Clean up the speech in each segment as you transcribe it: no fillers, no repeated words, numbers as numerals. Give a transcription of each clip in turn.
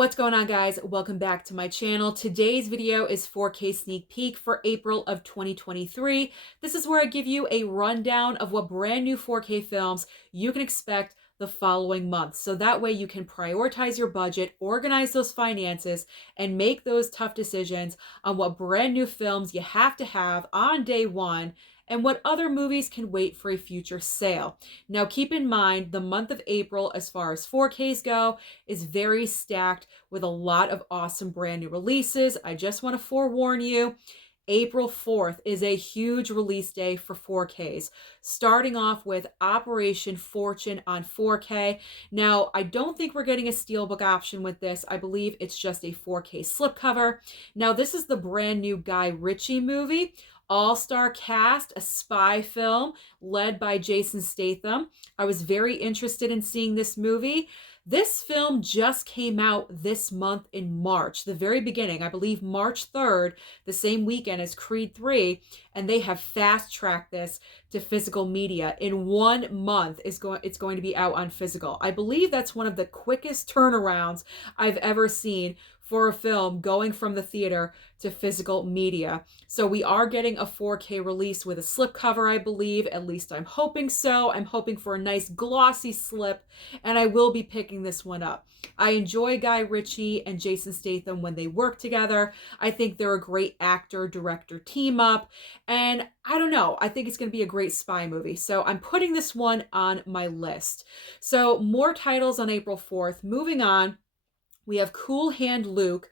What's going on, guys? Welcome back to my channel. Today's video is 4K sneak peek for April of 2023. This is where I give you a rundown of what brand new 4K films you can expect the following month. So that way you can prioritize your budget, organize those finances, and make those tough decisions on what brand new films you have to have on day one and what other movies can wait for a future sale. Now, keep in mind, the month of April, as far as 4Ks go, is very stacked with a lot of awesome brand new releases. I just want to forewarn you, April 4th is a huge release day for 4Ks, starting off with Operation Fortune on 4K. Now, I don't think we're getting a steelbook option with this. I believe it's just a 4K slipcover. Now, this is the brand new Guy Ritchie movie. All-star cast, a spy film led by Jason Statham. I was very interested in seeing this movie. This film just came out this month in March, the very beginning, I believe March 3rd, the same weekend as Creed 3, and they have fast-tracked this to physical media. In 1 month, it's going to be out on physical. I believe that's one of the quickest turnarounds I've ever seen for a film going from the theater to physical media. So we are getting a 4K release with a slipcover, I believe. At least I'm hoping so. I'm hoping for a nice glossy slip, and I will be picking this one up. I enjoy Guy Ritchie and Jason Statham when they work together. I think they're a great actor-director team up, and I don't know, I think it's going to be a great spy movie. So I'm putting this one on my list. So more titles on April 4th. Moving on, we have Cool Hand Luke,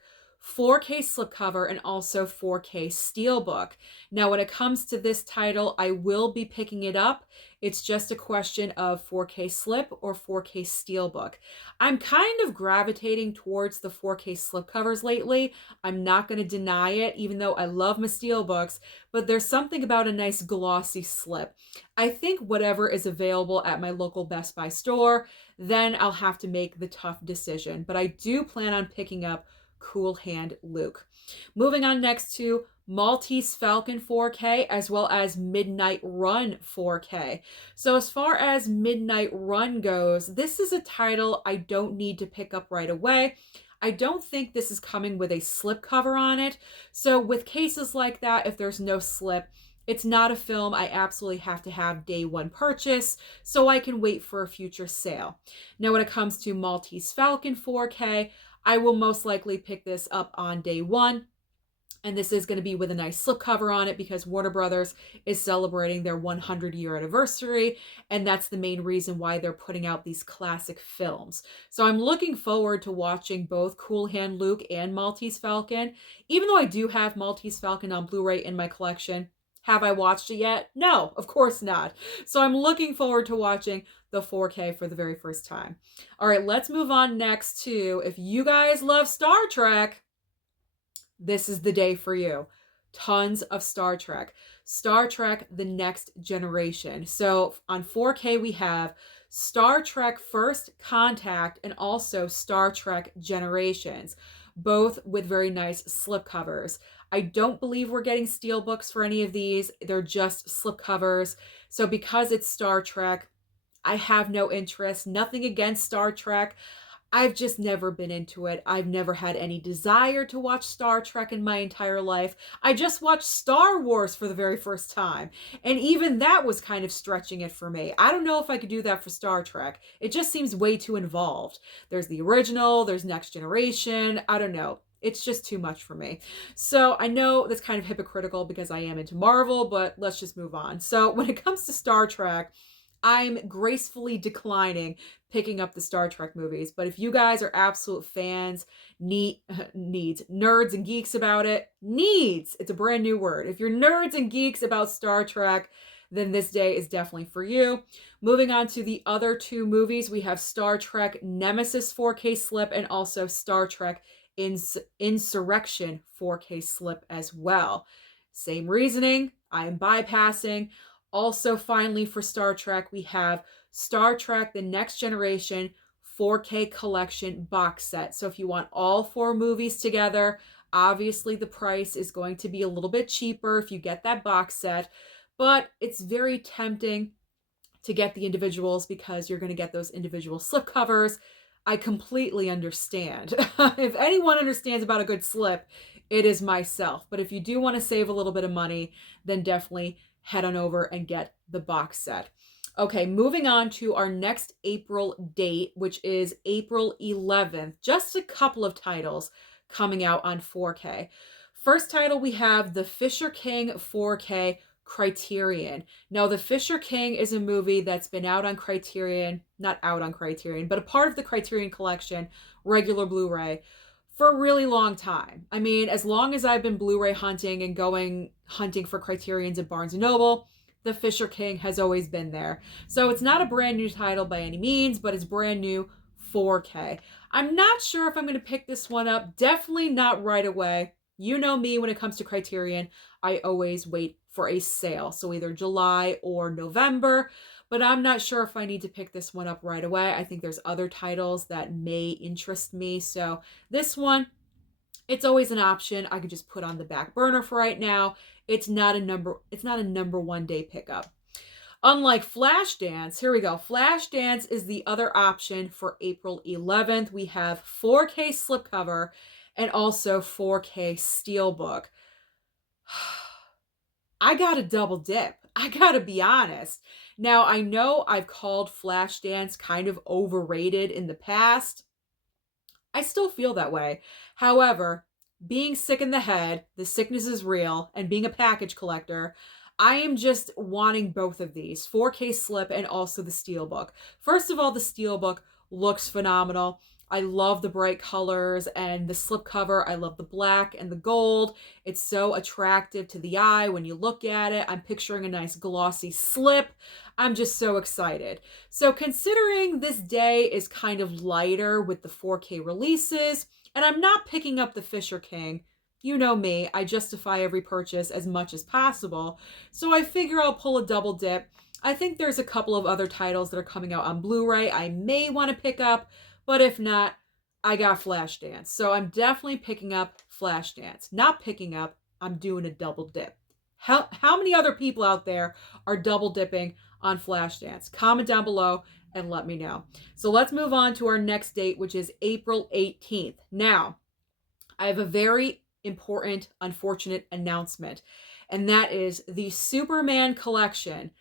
4K slipcover, and also 4K steelbook. Now, when it comes to this title, I will be picking it up. It's just a question of 4K slip or 4K steelbook. I'm kind of gravitating towards the 4K slipcovers lately. I'm not going to deny it, even though I love my steelbooks, but there's something about a nice glossy slip. I think whatever is available at my local Best Buy store, then I'll have to make the tough decision. But I do plan on picking up Cool Hand Luke. Moving on next to Maltese Falcon 4K, as well as Midnight Run 4K. So as far as Midnight Run goes, this is a title I don't need to pick up right away. I don't think this is coming with a slipcover on it. So with cases like that, if there's no slip, it's not a film I absolutely have to have day one purchase, so I can wait for a future sale. Now, when it comes to Maltese Falcon 4K, I will most likely pick this up on day one. And this is going to be with a nice slipcover on it because Warner Brothers is celebrating their 100-year anniversary. And that's the main reason why they're putting out these classic films. So I'm looking forward to watching both Cool Hand Luke and Maltese Falcon. Even though I do have Maltese Falcon on Blu-ray in my collection, have I watched it yet? No, of course not. So I'm looking forward to watching the 4K for the very first time. All right, let's move on next to, if you guys love Star Trek, this is the day for you. Tons of Star Trek. Star Trek The Next Generation. So on 4K, we have Star Trek First Contact and also Star Trek Generations, both with very nice slipcovers. I don't believe we're getting steelbooks for any of these. They're just slipcovers. So because it's Star Trek, I have no interest. Nothing against Star Trek. I've just never been into it. I've never had any desire to watch Star Trek in my entire life. I just watched Star Wars for the very first time. And even that was kind of stretching it for me. I don't know if I could do that for Star Trek. It just seems way too involved. There's the original, there's Next Generation. I don't know. It's just too much for me. So I know that's kind of hypocritical because I am into Marvel, but let's just move on. So when it comes to Star Trek, I'm gracefully declining picking up the Star Trek movies. But if you guys are absolute fans, nerds and geeks about it, it's a brand new word. If you're nerds and geeks about Star Trek, then this day is definitely for you. Moving on to the other two movies, we have Star Trek Nemesis 4K slip and also Star Trek Insurrection 4K slip as well. Same reasoning, I am bypassing. Also, finally, for Star Trek, we have Star Trek The Next Generation 4K collection box set. So if you want all 4 movies together, obviously the price is going to be a little bit cheaper if you get that box set, but it's very tempting to get the individuals because you're going to get those individual slipcovers. I completely understand. If anyone understands about a good slip, it is myself. But if you do want to save a little bit of money, then definitely head on over and get the box set. Okay, moving on to our next April date, which is April 11th. Just a couple of titles coming out on 4K. First title, we have The Fisher King 4K Criterion. Now, The Fisher King is a movie that's been out on Criterion, not out on Criterion, but a part of the Criterion collection, regular Blu-ray, for a really long time. I mean, as long as I've been Blu-ray hunting and going hunting for Criterions at Barnes & Noble, The Fisher King has always been there. So it's not a brand new title by any means, but it's brand new 4K. I'm not sure if I'm going to pick this one up. Definitely not right away. You know me, when it comes to Criterion, I always wait for a sale. So either July or November, but I'm not sure if I need to pick this one up right away. I think there's other titles that may interest me. So this one, it's always an option I could just put on the back burner for right now. It's not a number one day pickup. Unlike Flashdance, here we go. Flashdance is the other option for April 11th. We have 4K slipcover and also 4K steelbook. I got to double dip. I got to be honest. Now, I know I've called Flashdance kind of overrated in the past. I still feel that way. However, being sick in the head, the sickness is real, and being a package collector, I am just wanting both of these, 4K slip and also the steelbook. First of all, the steelbook looks phenomenal. I love the bright colors and the slipcover. I love the black and the gold. It's so attractive to the eye when you look at it. I'm picturing a nice glossy slip. I'm just so excited. So considering this day is kind of lighter with the 4K releases, and I'm not picking up the Fisher King, you know me, I justify every purchase as much as possible. So I figure I'll pull a double dip. I think there's a couple of other titles that are coming out on Blu-ray I may want to pick up, but if not, I got Flashdance. So I'm definitely picking up Flashdance. Not picking up, I'm doing a double dip. How many other people out there are double dipping on Flashdance? Comment down below and let me know. So let's move on to our next date, which is April 18th. Now, I have a very important, unfortunate announcement, and that is the Superman collection.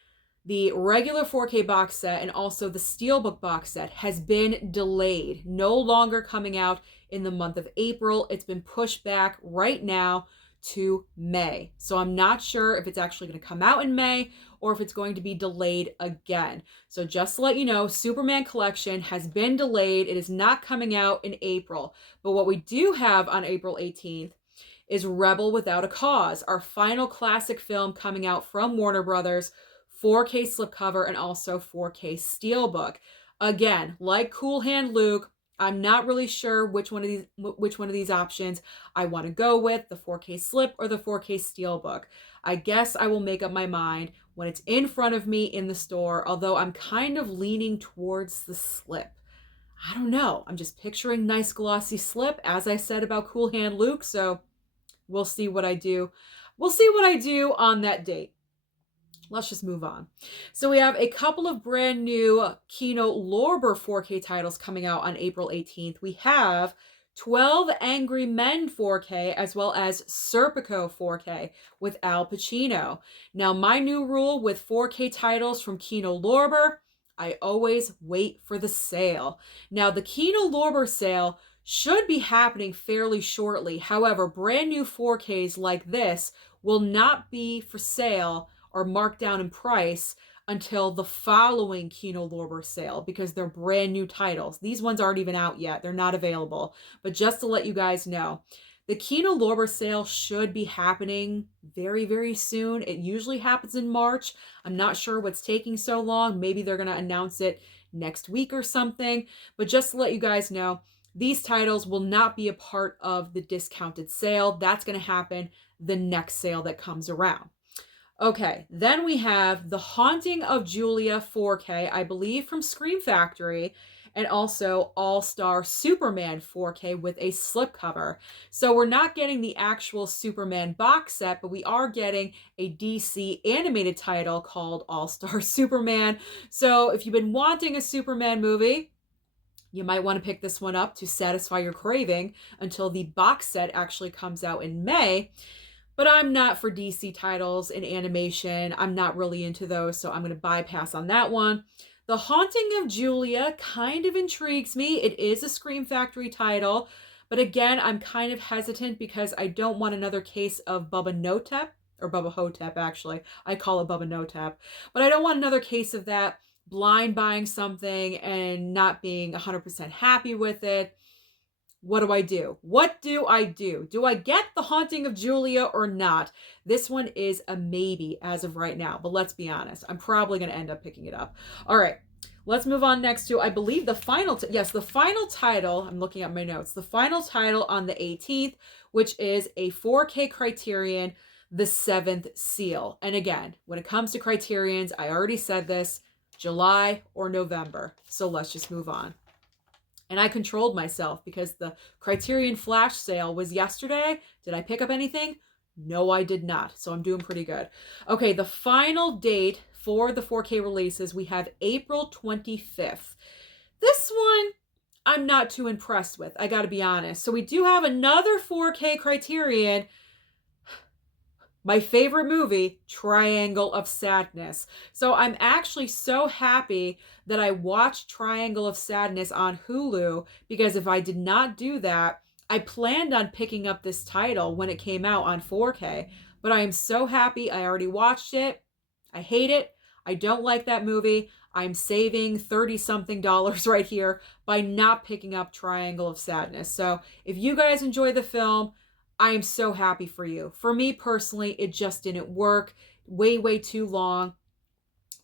The regular 4K box set and also the steelbook box set has been delayed, no longer coming out in the month of April. It's been pushed back right now to May. So I'm not sure if it's actually going to come out in May or if it's going to be delayed again. So just to let you know, Superman collection has been delayed. It is not coming out in April. But what we do have on April 18th is Rebel Without a Cause, our final classic film coming out from Warner Brothers, 4K slipcover and also 4K steelbook. Again, like Cool Hand Luke, I'm not really sure which one of these options I want to go with, the 4K slip or the 4K steelbook. I guess I will make up my mind when it's in front of me in the store, although I'm kind of leaning towards the slip. I don't know. I'm just picturing nice glossy slip, as I said about Cool Hand Luke, so we'll see what I do. We'll see what I do on that date. Let's just move on. So we have a couple of brand new Kino Lorber 4K titles coming out on April 18th. We have 12 Angry Men 4K as well as Serpico 4K with Al Pacino. Now, my new rule with 4K titles from Kino Lorber, I always wait for the sale. Now, the Kino Lorber sale should be happening fairly shortly. However, brand new 4Ks like this will not be for sale or marked down in price until the following Kino Lorber sale because they're brand new titles. These ones aren't even out yet. They're not available. But just to let you guys know, the Kino Lorber sale should be happening very, very soon. It usually happens in March. I'm not sure what's taking so long. Maybe they're going to announce it next week or something. But just to let you guys know, these titles will not be a part of the discounted sale. That's going to happen the next sale that comes around. Okay, then we have The Haunting of Julia 4K, I believe from Scream Factory, and also All-Star Superman 4K with a slipcover. So we're not getting the actual Superman box set, but we are getting a DC animated title called All-Star Superman. So if you've been wanting a Superman movie, You might want to pick this one up to satisfy your craving until the box set actually comes out in May. But I'm not for DC titles in animation. I'm not really into those, so I'm going to bypass on that one. The Haunting of Julia kind of intrigues me. It is a Scream Factory title, but again, I'm kind of hesitant because I don't want another case of Bubba No-Tep, or Bubba Hotep, actually. I call it Bubba No-Tep. But I don't want another case of that, blind buying something and not being 100% happy with it. What do I do? What do I do? Do I get The Haunting of Julia or not? This one is a maybe as of right now, but let's be honest. I'm probably going to end up picking it up. All right, let's move on next to, I believe, the final, the final title. I'm looking at my notes. The final title on the 18th, which is a 4K Criterion, The Seventh Seal. And again, when it comes to Criterions, I already said this, July or November. So let's just move on. And I controlled myself because the Criterion flash sale was yesterday. Did I pick up anything? No, I did not. So I'm doing pretty good. Okay, the final date for the 4K releases, we have April 25th. This one, I'm not too impressed with, I gotta be honest. So we do have another 4K Criterion. My favorite movie, Triangle of Sadness. So I'm actually so happy that I watched Triangle of Sadness on Hulu, because if I did not do that, I planned on picking up this title when it came out on 4K. But I am so happy I already watched it. I hate it. I don't like that movie. I'm saving $30-something right here by not picking up Triangle of Sadness. So if you guys enjoy the film, I am so happy for you. For me personally, it just didn't work. Way too long.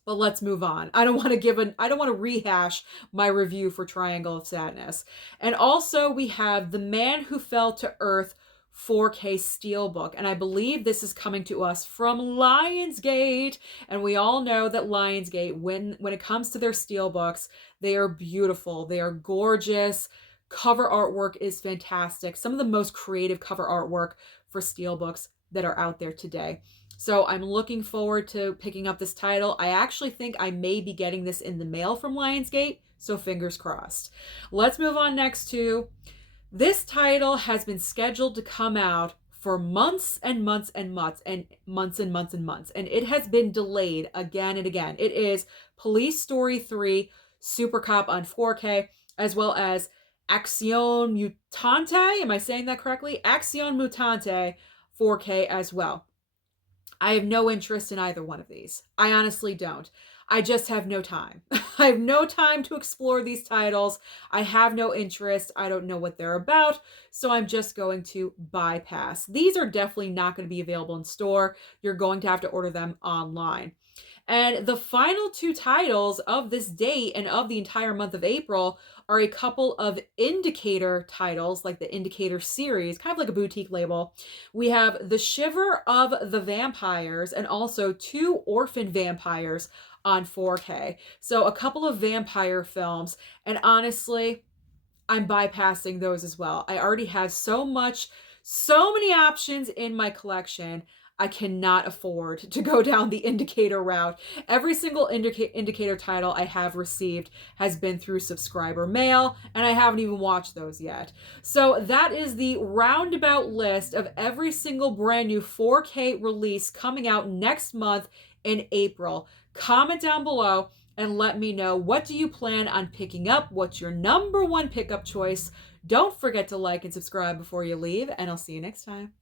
But let's move on. I don't want to rehash my review for Triangle of Sadness. And also we have The Man Who Fell to Earth 4K Steelbook. And I believe this is coming to us from Lionsgate. And we all know that Lionsgate, when it comes to their steelbooks, they are beautiful. They are gorgeous. Cover artwork is fantastic. Some of the most creative cover artwork for steelbooks that are out there today. So I'm looking forward to picking up this title. I actually think I may be getting this in the mail from Lionsgate, so fingers crossed. Let's move on next to, this title has been scheduled to come out for months and months and months and months and months and months, and it has been delayed again and again. It is Police Story 3 Supercop on 4K, as well as Accion Mutante, am I saying that correctly? Accion Mutante 4K as well. I have no interest in either one of these. I honestly don't. I just have no time. I have no time to explore these titles. I have no interest. I don't know what they're about, so I'm just going to bypass. These are definitely not going to be available in store. You're going to have to order them online. And the final two titles of this date and of the entire month of April are a couple of Indicator titles, like the Indicator series, kind of like a boutique label. We have The Shiver of the Vampires and also 2 Orphan Vampires on 4K. So a couple of vampire films, and honestly, I'm bypassing those as well. I already have so many options in my collection. I cannot afford to go down the Indicator route. Every single Indicator title I have received has been through subscriber mail, and I haven't even watched those yet. So that is the roundabout list of every single brand new 4K release coming out next month in April. Comment down below and let me know, what do you plan on picking up? What's your #1 pickup choice? Don't forget to like and subscribe before you leave, and I'll see you next time.